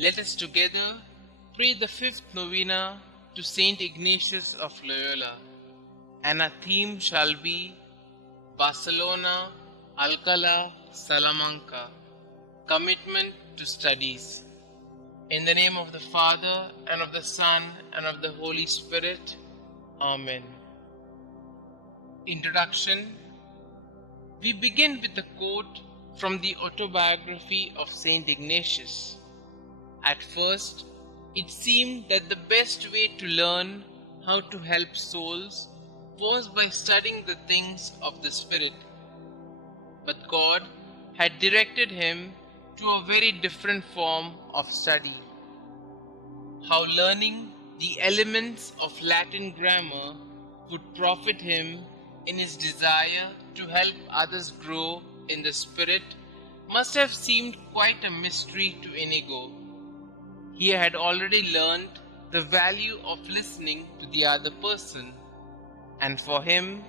Let us together pray the fifth novena to St Ignatius of Loyola, and our theme shall be Barcelona, Alcala, Salamanca, commitment to studies. In the name of the Father, and of the Son, and of the Holy Spirit. Amen. Introduction. We begin with a quote from the autobiography of St Ignatius. At first, it seemed that the best way to learn how to help souls was by studying the things of the Spirit. But God had directed him to a very different form of study. How learning the elements of Latin grammar would profit him in his desire to help others grow in the Spirit must have seemed quite a mystery to Inigo. He had already learned the value of listening to the other person, and for him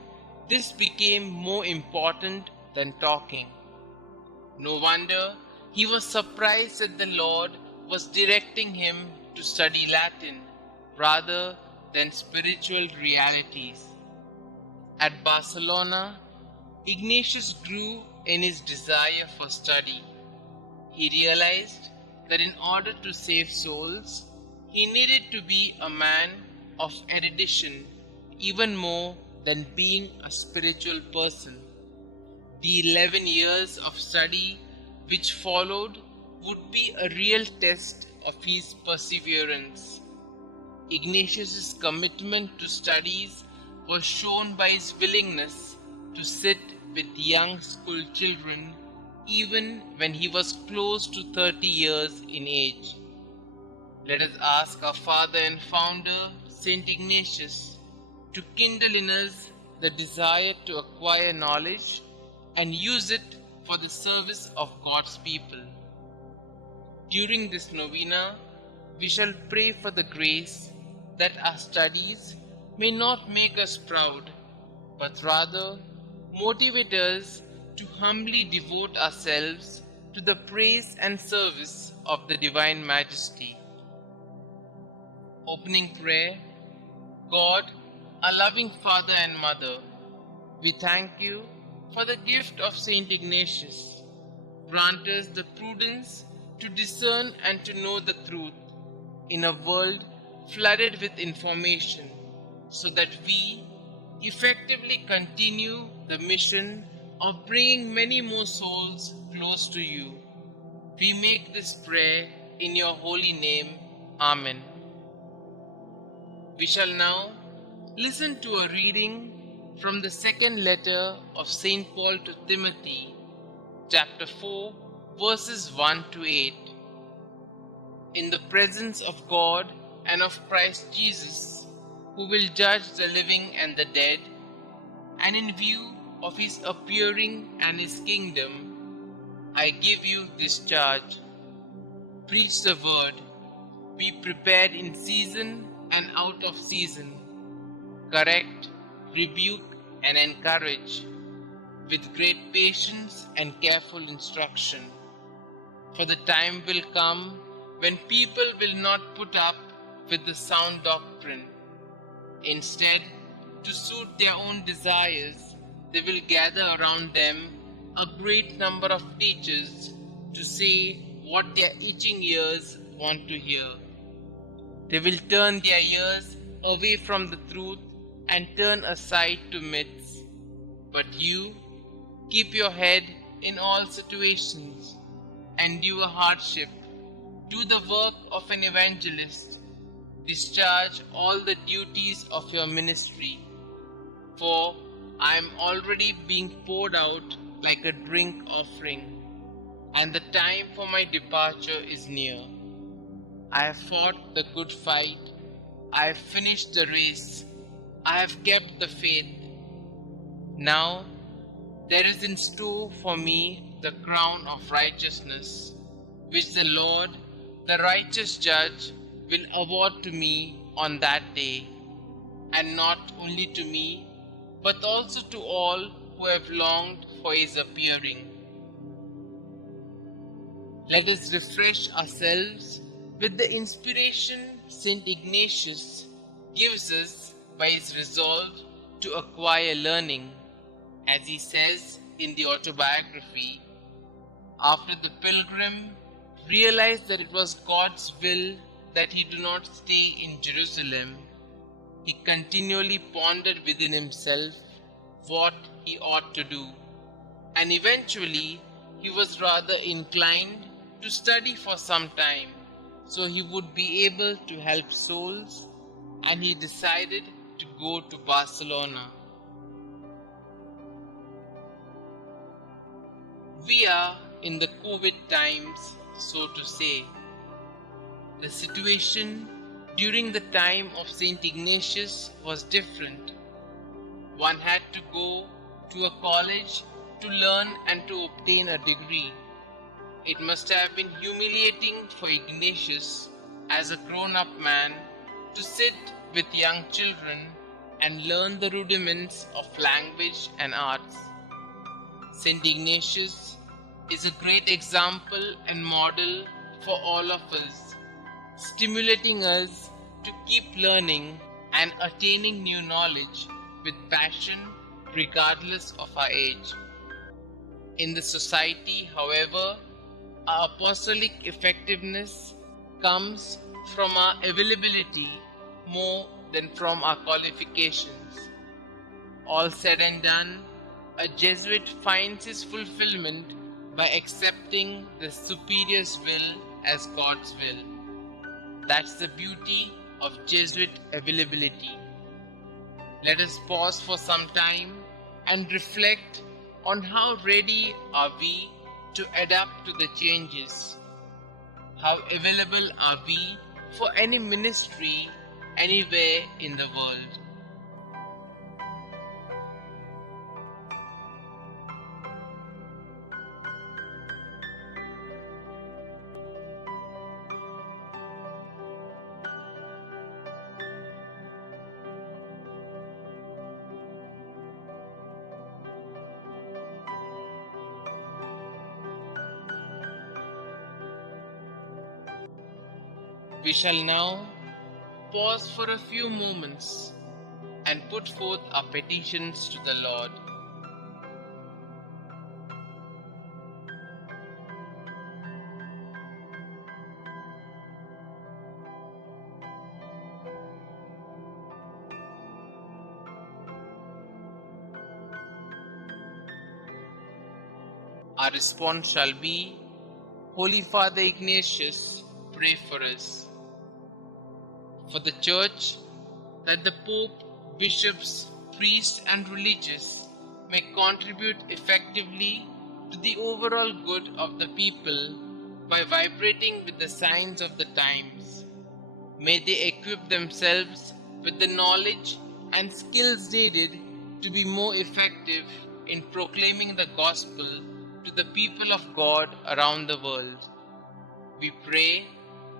this became more important than talking. No wonder he was surprised that the Lord was directing him to study Latin rather than spiritual realities. At Barcelona, Ignatius grew in his desire for study. He realized that in order to save souls, he needed to be a man of erudition even more than being a spiritual person. The 11 years of study which followed would be a real test of his perseverance. Ignatius's commitment to studies was shown by his willingness to sit with young school children even when he was close to 30 years in age. Let us ask our Father and Founder, St Ignatius, to kindle in us the desire to acquire knowledge and use it for the service of God's people. During this novena, we shall pray for the grace that our studies may not make us proud, but rather motivate us to humbly devote ourselves to the praise and service of the Divine Majesty. Opening prayer. God, our loving Father and Mother, we thank you for the gift of St Ignatius. Grant us the prudence to discern and to know the truth in a world flooded with information, so that we effectively continue the mission of bringing many more souls close to you. We make this prayer in your holy name. Amen. We shall now listen to a reading from the second letter of St. Paul to Timothy, chapter 4, verses 1 to 8. In the presence of God and of Christ Jesus, who will judge the living and the dead, and in view of his appearing and his kingdom, I give you this charge. Preach the word. Be prepared in season and out of season. Correct, rebuke, and encourage with great patience and careful instruction. For the time will come when people will not put up with the sound doctrine. Instead, to suit their own desires, they will gather around them a great number of teachers to say what their itching ears want to hear. They will turn their ears away from the truth and turn aside to myths. But you, keep your head in all situations, endure hardship, do the work of an evangelist, discharge all the duties of your ministry. For I am already being poured out like a drink offering, and the time for my departure is near. I have fought the good fight, I have finished the race, I have kept the faith. Now there is in store for me the crown of righteousness, which the Lord, the righteous judge, will award to me on that day, and not only to me, but also to all who have longed for his appearing. Let us refresh ourselves with the inspiration St Ignatius gives us by his resolve to acquire learning, as he says in the autobiography. After the pilgrim realized that it was God's will that he do not stay in Jerusalem, he continually pondered within himself what he ought to do, and eventually he was rather inclined to study for some time so he would be able to help souls, and he decided to go to Barcelona. We are in the COVID times, so to say. The situation during the time of St Ignatius was different. One had to go to a college to learn and to obtain a degree. It must have been humiliating for Ignatius as a grown-up man to sit with young children and learn the rudiments of language and arts. St Ignatius is a great example and model for all of us, stimulating us to keep learning and attaining new knowledge with passion regardless of our age. In the society, however, our apostolic effectiveness comes from our availability more than from our qualifications. All said and done, a Jesuit finds his fulfillment by accepting the superior's will as God's will. That's the beauty of Jesuit availability. Let us pause for some time and reflect on how ready are we to adapt to the changes. How available are we for any ministry anywhere in the world? We shall now pause for a few moments and put forth our petitions to the Lord. Our response shall be, Holy Father Ignatius, pray for us. For the Church, that the Pope, bishops, priests and religious may contribute effectively to the overall good of the people by vibrating with the signs of the times. May they equip themselves with the knowledge and skills needed to be more effective in proclaiming the gospel to the people of God around the world. We pray,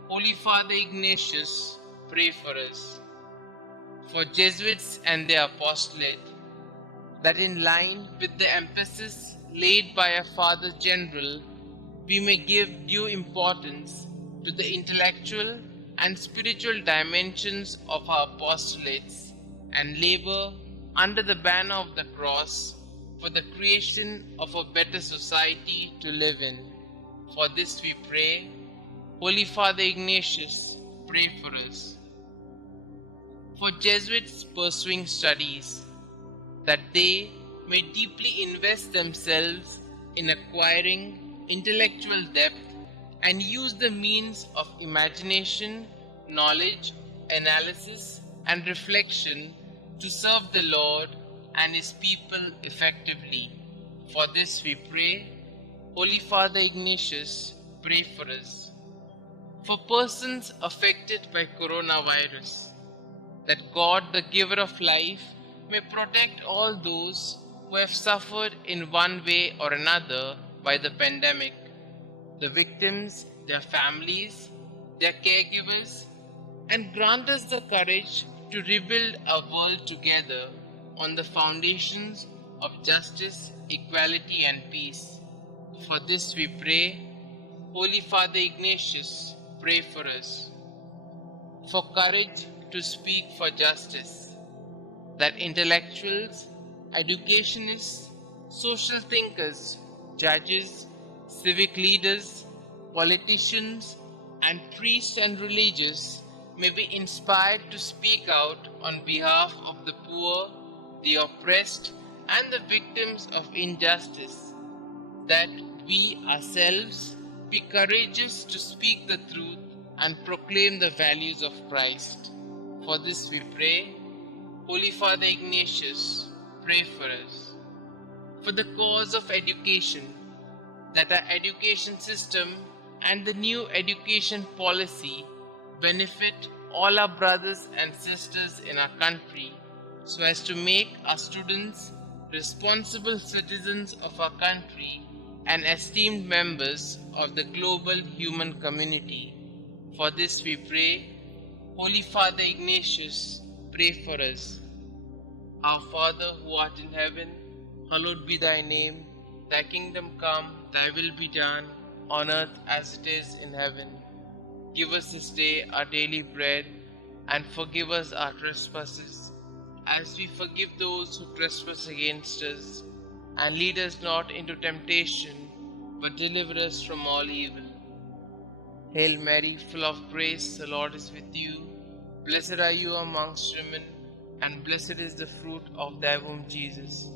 Holy Father Ignatius, pray for us. For Jesuits and their apostolate, that in line with the emphasis laid by our Father General, we may give due importance to the intellectual and spiritual dimensions of our apostolates and labor under the banner of the cross for the creation of a better society to live in. For this we pray, Holy Father Ignatius, pray for us. For Jesuits pursuing studies, that they may deeply invest themselves in acquiring intellectual depth and use the means of imagination, knowledge, analysis, and reflection to serve the Lord and His people effectively. For this we pray, Holy Father Ignatius, pray for us. For persons affected by coronavirus, that God, the giver of life, may protect all those who have suffered in one way or another by the pandemic, the victims, their families, their caregivers, and grant us the courage to rebuild our world together on the foundations of justice, equality, and peace. For this we pray, Holy Father Ignatius, pray for us. For courage to speak for justice, that intellectuals, educationists, social thinkers, judges, civic leaders, politicians, and priests and religious may be inspired to speak out on behalf of the poor, the oppressed, and the victims of injustice, that we ourselves be courageous to speak the truth and proclaim the values of Christ. For this we pray. Holy Father Ignatius, pray for us. For the cause of education, that our education system and the new education policy benefit all our brothers and sisters in our country, so as to make our students responsible citizens of our country and esteemed members of the global human community. For this we pray. Holy Father Ignatius, pray for us. Our Father who art in heaven, hallowed be thy name. Thy kingdom come, thy will be done, on earth as it is in heaven. Give us this day our daily bread, and forgive us our trespasses, as we forgive those who trespass against us. And lead us not into temptation, but deliver us from all evil. Hail Mary, full of grace, the Lord is with you. Blessed are you amongst women, and blessed is the fruit of thy womb, Jesus.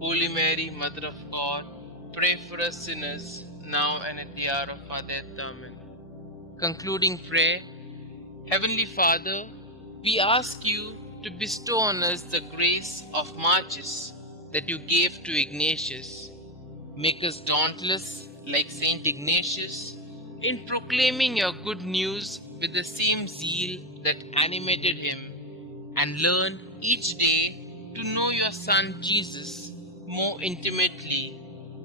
Holy Mary, Mother of God, pray for us sinners, now and at the hour of our death. Amen. Concluding prayer. Heavenly Father, we ask you to bestow on us the grace of marches that you gave to Ignatius. Make us dauntless like St Ignatius in proclaiming your good news with the same zeal that animated him, and learn each day to know your Son Jesus more intimately,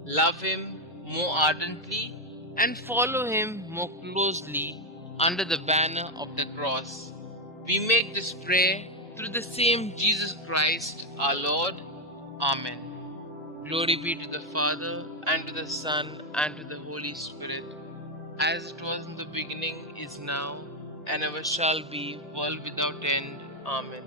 love him more ardently, and follow him more closely under the banner of the cross. We make this prayer through the same Jesus Christ our Lord. Amen. Glory be to the Father, and to the Son, and to the Holy Spirit, as it was in the beginning, is now, and ever shall be, world without end. Amen.